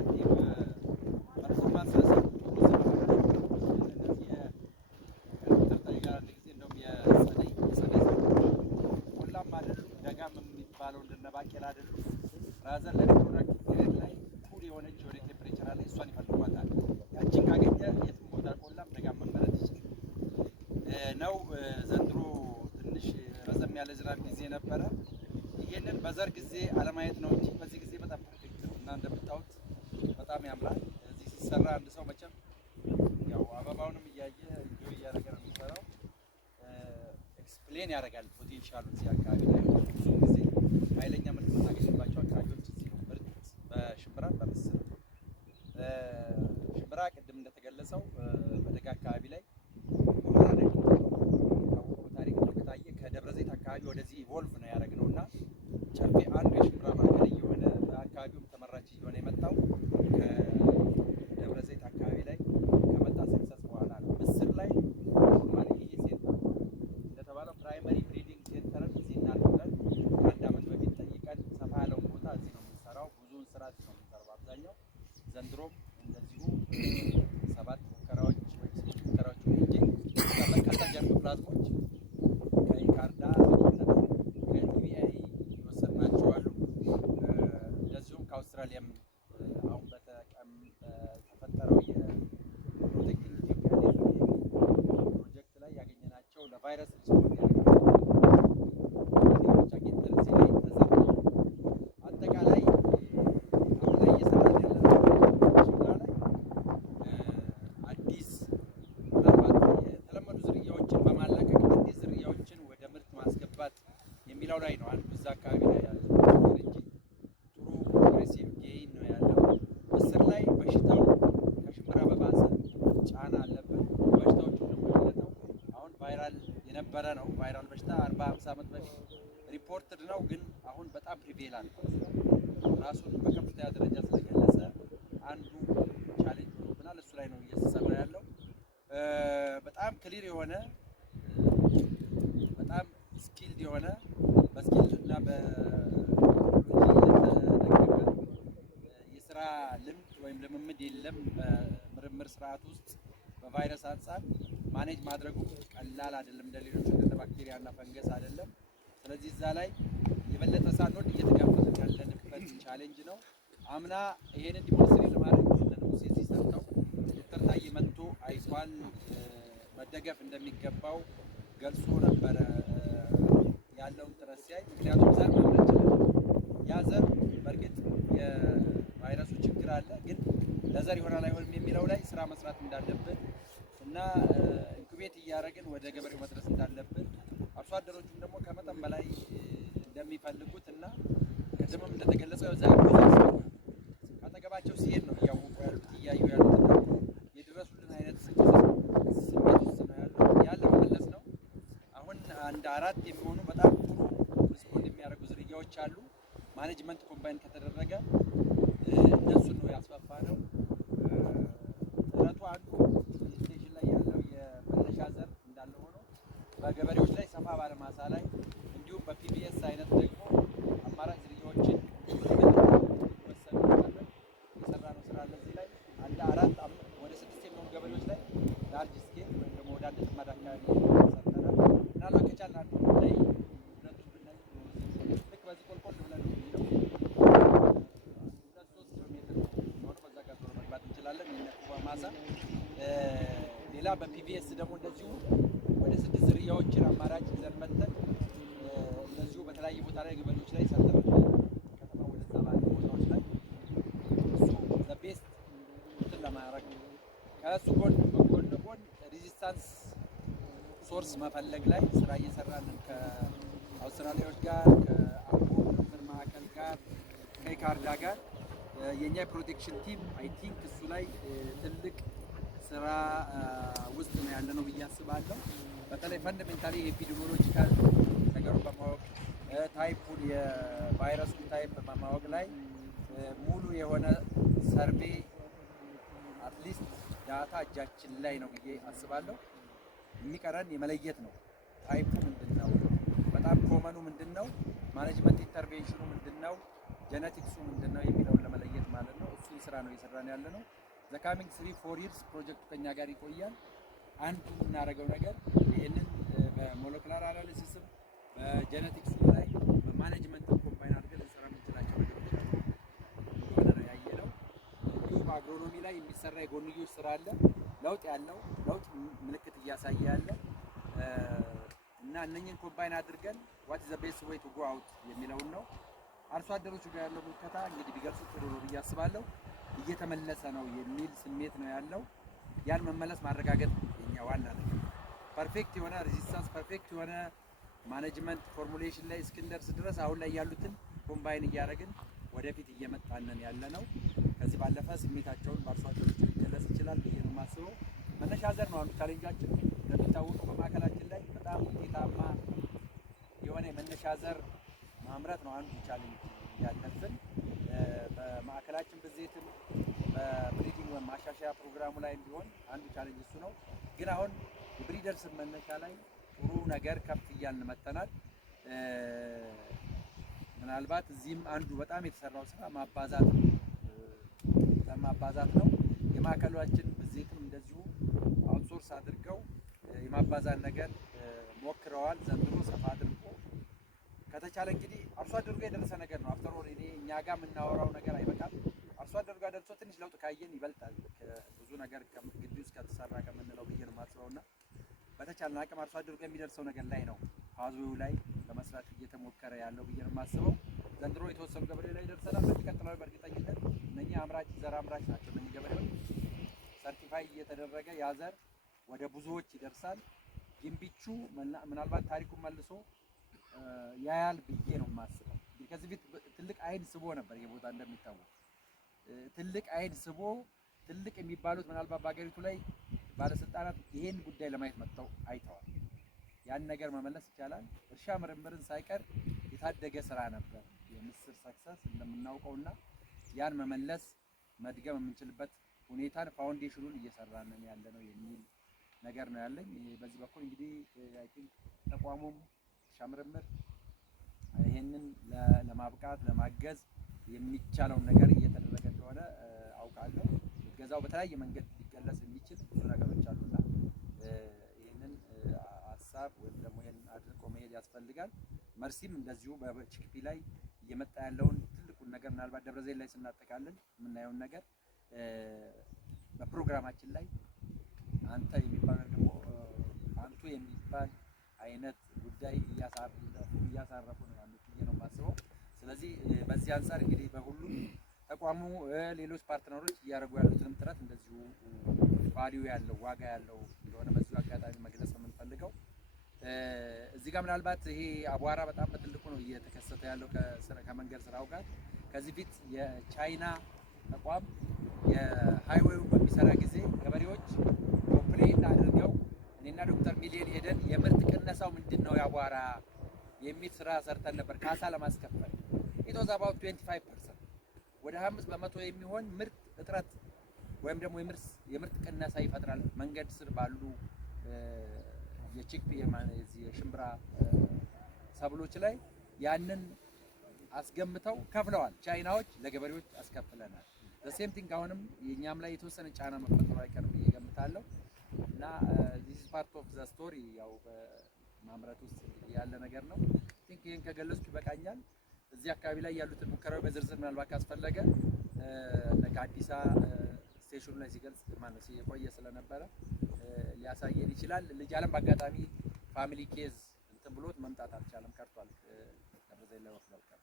ፕሮዳክቲቭ ፐርፎርማንስ የሚባለው እንደነባቄላ አይደለም። ራዘር ለፕሮዳክቲቭ ፔሪድ ላይ ኩል የሆነች ወደ ቴምፕሬቸር ላይ እሷን ይፈልጓታል። ያቺን ካገኘ የትም ቦታ ቆላም ደጋም መመረት ይችላል ነው። ዘንድሮ ትንሽ ረዘም ያለ ዝናብ ጊዜ ነበረ። ይሄንን በዘር ጊዜ አለማየት ነው እንጂ በዚህ ጊዜ በጣም ፐርፌክት ነው እና እንደምታዩት በጣም ያምራል። እዚህ ሲሰራ አንድ ሰው መቼም ያው አበባውንም እያየ እንጆይ እያደረገ ነው የሚሰራው። ኤክስፕሌን ያደርጋል ፖቴንሻሉ እዚህ አካባቢ ላይ ብዙ ጊዜ ኃይለኛ ምርት የምናገኝባቸው አካባቢዎች እዚህ ነው። ምርት በሽምብራ በምስር ሽምብራ ቅድም እንደተገለጸው በደጋ አካባቢ ላይ በኋላ ላይ ታወቀው ታሪክ ነው ከታየ ከደብረ ዘይት አካባቢ ወደዚህ ኢቮልቭ ነው ያደረግነው እና ጨፌ አንዱ የሽምብራ ማዕከል እየሆነ በአካባቢውም ተመራጭ እየሆነ የመጣው ከደብረ ዘይት አካባቢ ላይ ከመጣ ሰክሰስ በኋላ ነው። ምስር ላይ ኖርማሊ ይሄ ሴንተር እንደተባለው ፕራይመሪ ብሪዲንግ ሴንተርን እዚህ እናድርገን ከአንድ ዓመት በፊት ጠይቀን ሰፋ ያለውን ቦታ እዚህ ነው የምንሰራው። ብዙውን ስራ እዚህ ነው የምንሰራው አብዛኛው። ዘንድሮም እንደዚሁ 7 ሙከራዎች ወይ 6 ሙከራዎች እንጂ በርካታ ጀርም ፕላዝሞች ከኢንካርዳ ከቲቢአይ የወሰድናቸው አሉ። እንደዚሁም ከአውስትራሊያም አሁን በተፈጠረው የፕሮቴክቲንግ ኢትዮጵያ ፕሮጀክት ላይ ያገኘናቸው ለቫይረስ ሪስፖንድ ያደርጋሉ። አጠቃላይ አሁን ላይ እየሰራን ያለነው ሽምብራ ላይ አዲስ ምናልባት የተለመዱ ዝርያዎችን በማላቀቅ አዲስ ዝርያዎችን ወደ ምርት ማስገባት የሚለው ላይ ነው። አንዱ እዛ አካባቢ ላይ ያለው እንጂ ጥሩ ፕሮግሬሲቭ ጌይን ነው ያለው። ምስር ላይ በሽታው ከሽምብራ በባሰ ጫና አለብን። በሽታዎቹ ደግሞ የሚመጣው አሁን ቫይራል የነበረ ነው። ቫይራል በሽታ 40-50 ዓመት በፊት ሪፖርትድ ነው፣ ግን አሁን በጣም ፕሪቬላንት ራሱን በከፍተኛ ደረጃ ስለገለጸ አንዱ ቻሌንጅ ሆኖብናል። እሱ ላይ ነው እየተሰራ ያለው። በጣም ክሊር የሆነ በጣም ስኪልድ የሆነ በስኪል እና በቴክኖሎጂ የተደገፈ የስራ ልምድ ወይም ልምምድ የለም። በምርምር ስርዓት ውስጥ በቫይረስ አንጻር ማኔጅ ማድረጉ ቀላል አይደለም፣ እንደሌሎች እንደ ባክቴሪያ እና ፈንገስ አይደለም። ስለዚህ እዛ ላይ የበለጠ ሳንወድ እየተጋፈጥን ያለንበት ቻሌንጅ ነው። አምና ይሄንን ዲሞንስትሬት ለማድረግ ለንጉሴ ሲሰርተው ዶክተር ታዬ መጥቶ አይቷል። መደገፍ እንደሚገባው ገልጾ ነበረ ያለውን ጥረት ሲያይ። ምክንያቱም ዘር ማምረት ይችላል። ያ ዘር በእርግጥ የቫይረሱ ችግር አለ፣ ግን ለዘር ይሆናል አይሆንም የሚለው ላይ ስራ መስራት እንዳለብን እና ኢንኩቤት እያደረግን ወደ ገበሬው መድረስ እንዳለብን አርሶ አደሮቹም ደግሞ ከመጠን በላይ እንደሚፈልጉት እና ቅድምም እንደተገለጸው ዘር ካጠገባቸው ሲሄድ ነው እያወቁ ያሉት እያዩ ያሉት እና የደረሱልን አይነት ስሜት ውስጥ ነው ያለው። ያለ መመለስ ነው። አሁን አንድ 4 የሚሆኑ በጣም ጥሩ ሪስፖንድ የሚያደርጉ ዝርያዎች አሉ። ማኔጅመንት ኮምባይን ከተደረገ እነሱን ነው ያስፋፋ ነው። ጥረቱ አንዱ ስቴሽን ላይ ያለው የመነሻ ዘር እንዳለ ሆኖ በገበሬዎች ላይ ሰፋ ባለ ማሳ ላይ እንዲሁም በፒቢኤስ አይነት ደግሞ አማራጭ ዝርያዎችን ወሰን ማድረግ የሰራነው ስራ ለዚህ ላይ አንድ 4 ወደ 6 የሚሆኑ ገበሬዎች ላይ ላርጅ ስኬል ወይም ደግሞ ወደ 1 ጥማድ አካባቢ ሰርተናል። ምናልባት ከቻልን አንዱ ላይ ሁለቱ ብናይ ልክ በዚህ ቆልቆል ብለን የሚለው 2-3 ኪሎ ሜትር ሆኖ በዛ ጋር ዞሮ መግባት እንችላለን። የነኩባ ማሳ ሌላ በፒቢኤስ ደግሞ እንደዚሁ ወደ 6 ዝርያዎችን አማራጭ ይዘን መጥተን እንደዚሁ በተለያየ ቦታ ላይ ገበሬዎች ላይ ሰርተናል። ከተማ ወደ 7 ቦታዎች ላይ እሱ ዘቤስት እንትን ለማድረግ ነው። ከእሱ ጎን ሬዚስታንስ ሶርስ መፈለግ ላይ ስራ እየሰራን ከአውስትራሊያዎች ጋር ከአምቦ ምርምር ማዕከል ጋር ከኢካርዳ ጋር የኛ የፕሮቴክሽን ቲም አይ ቲንክ እሱ ላይ ትልቅ ስራ ውስጥ ነው ያለ ነው ብዬ አስባለሁ። በተለይ ፈንዳሜንታሊ ኤፒዲሚዮሎጂካል ነገሩን በማወቅ ታይፑን የቫይረሱን ታይፕ በማወቅ ላይ ሙሉ የሆነ ሰርቬ አትሊስት ዳታ እጃችን ላይ ነው ብዬ አስባለሁ። የሚቀረን የመለየት ነው። ታይፑ ምንድነው? በጣም ኮመኑ ምንድነው? ማኔጅመንት ኢንተርቬንሽኑ ምንድነው? ጄኔቲክሱ ምንድነው የሚለውን ለመለየት ማለት ነው። እሱ ስራ ነው እየሰራን ያለ ነው። ዘ ካሚንግ 3-4 ይርስ ፕሮጀክቱ ከኛ ጋር ይቆያል። አንዱ የምናደርገው ነገር ይህንን በሞለኩላር አናሊሲስም በጄኔቲክስ ላይ በማኔጅመንት ኮምባይን አድርገን ልንሰራ የምንችላቸው ነገሮች እንደሆነ ነው ያየነው። እንዲሁም አግሮኖሚ ላይ የሚሰራ የጎንዮሽ ስራ አለ። ለውጥ ምልክት እያሳየ ያለ እና እነኝህን ኮምባይን አድርገን ዋት ኢዝ ዘ ቤስት ዌይ ቱ ጎ አውት የሚለውን ነው። አርሶ አደሮቹ ጋር ያለው ምልከታ እንግዲህ ቢገልጹ ጥሩ ነው ብዬ አስባለሁ። እየተመለሰ ነው የሚል ስሜት ነው ያለው። ያን መመለስ ማረጋገጥ የኛ ዋና ነገር። ፐርፌክት የሆነ ሬዚስታንስ ፐርፌክት የሆነ ማኔጅመንት ፎርሙሌሽን ላይ እስክንደርስ ድረስ አሁን ላይ ያሉትን ኮምባይን እያደረግን ወደፊት እየመጣንን ያለ ነው። ከዚህ ባለፈ ስሜታቸውን በአርሶ አደሮች ሊገለጽ ይችላል ብዬ ነው የማስበው። መነሻ ዘር ነው አንዱ ቻሌንጃችን። እንደሚታወቀው በማዕከላችን ላይ በጣም ውጤታማ የሆነ የመነሻ ዘር ማምረት ነው አንዱ ቻሌንጅ ያለብን። በማዕከላችን ብዜትም በብሪዲንግ ወይም ማሻሻያ ፕሮግራሙ ላይ ቢሆን አንዱ ቻሌንጅ እሱ ነው። ግን አሁን የብሪደርስ መነሻ ላይ ጥሩ ነገር ከፍ እያልን መጥተናል። ምናልባት እዚህም አንዱ በጣም የተሰራው ስራ ማባዛት ነው። የማዕከላችን ብዜትም እንደዚሁ አውትሶርስ አድርገው የማባዛት ነገር ሞክረዋል። ዘንድሮ ሰፋ አድርጎ ከተቻለ እንግዲህ አርሶ አደሩ ጋር የደረሰ ነገር ነው። አፍተር ኦል እኛ ጋር የምናወራው ነገር አይበቃም። አርሶ አደሩ ጋር ደርሶ ትንሽ ለውጥ ካየን ይበልጣል። ብዙ ነገር ግቢ ውስጥ ከተሰራ ከምንለው ብዬ ነው የማስበውና በተቻለን አቅም አርሶ አደሩ ጋር የሚደርሰው ነገር ላይ ነው ፓዝዌው ላይ ለመስራት እየተሞከረ ያለው ብዬ ነው የማስበው። ዘንድሮ የተወሰኑ ገበሬ ላይ ደርሰናል። በሚቀጥለው በእርግጠኝነት እነኚህ አምራች ዘር አምራች ናቸው። እነኚህ ገበሬዎች ሰርቲፋይ እየተደረገ ያ ዘር ወደ ብዙዎች ይደርሳል። ግንቢቹ ምናልባት ታሪኩን መልሶ ያያል ብዬ ነው የማስበው። ከዚህ ፊት ትልቅ አይን ስቦ ነበር ይሄ ቦታ እንደሚታወቅ ትልቅ አይን ስቦ ትልቅ የሚባሉት ምናልባት በሀገሪቱ ላይ ባለስልጣናት ይሄን ጉዳይ ለማየት መጥተው አይተዋል። ያን ነገር መመለስ ይቻላል። እርሻ ምርምርን ሳይቀር የታደገ ስራ ነበር የምስር ሰክሰስ እንደምናውቀውና ያን መመለስ መድገም የምንችልበት ሁኔታን ፋውንዴሽኑን እየሰራን ያለ ነው የሚል ነገር ነው ያለኝ። በዚህ በኩል እንግዲህ አይ ቲንክ ተቋሙም እርሻ ምርምር ይሄንን ለማብቃት ለማገዝ የሚቻለውን ነገር እየተደረገ እንደሆነ አውቃለሁ። እገዛው በተለያየ መንገድ ሊገለጽ የሚችል ብዙ ነገሮች አሉና ይሄንን ሀሳብ ወይም ደግሞ ይሄን አድርጎ መሄድ ያስፈልጋል። መርሲም እንደዚሁ በችክፒ ላይ እየመጣ ያለውን ትልቁን ነገር ምናልባት ደብረዘይት ላይ ስናጠቃልል የምናየውን ነገር በፕሮግራማችን ላይ አንተ የሚባል ደግሞ አንቱ የሚባል አይነት ጉዳይ እያሳረፉ ነው ያሉት ብዬ ነው የማስበው። ስለዚህ በዚህ አንጻር እንግዲህ በሁሉም ተቋሙ ሌሎች ፓርትነሮች እያደረጉ ያሉትንም ጥረት እንደዚሁ ቫልዩ ያለው ዋጋ ያለው እንደሆነ በዚሁ አጋጣሚ መግለጽ ነው የምንፈልገው። እዚህ ጋር ምናልባት ይሄ አቧራ በጣም በትልቁ ነው እየተከሰተ ያለው ከመንገድ ስራው ጋር። ከዚህ ፊት የቻይና ተቋም የሃይዌው በሚሰራ ጊዜ ገበሬዎች ኮምፕሌን አድርገው እኔና ዶክተር ሚሊየን ሄደን የምርት ቅነሳው ምንድን ነው ያቧራ የሚል ስራ ሰርተን ነበር ካሳ ለማስከፈል። ኢት ዋዝ አባውት 25% ወደ 5% የሚሆን ምርት እጥረት ወይም ደግሞ የምርት ቅነሳ ይፈጥራል መንገድ ስር ባሉ የቺክፒ የሽምብራ ሰብሎች ላይ ያንን አስገምተው ከፍለዋል። ቻይናዎች ለገበሬዎች አስከፍለናል። ሴም ቲንግ አሁንም የኛም ላይ የተወሰነ ጫና መፈጠሩ አይቀርም ብዬ እገምታለሁ እና ዚስ ፓርት ኦፍ ዘ ስቶሪ ያው በማምረት ውስጥ ያለ ነገር ነው። ቲንክ ይሄን ከገለጽኩ ይበቃኛል። እዚህ አካባቢ ላይ ያሉትን ሙከራዎች በዝርዝር ምናልባት ካስፈለገ ለጋዲሳ ስቴሽኑ ላይ ሲገልጽ ማለት የቆየ ስለነበረ ሊያሳየን ይችላል። ልጅ አለም በአጋጣሚ ፋሚሊ ኬዝ እንትን ብሎት መምጣት አልቻለም፣ ቀርቷል። ደብረዘይት ላይ ወስደው ቀርቷል።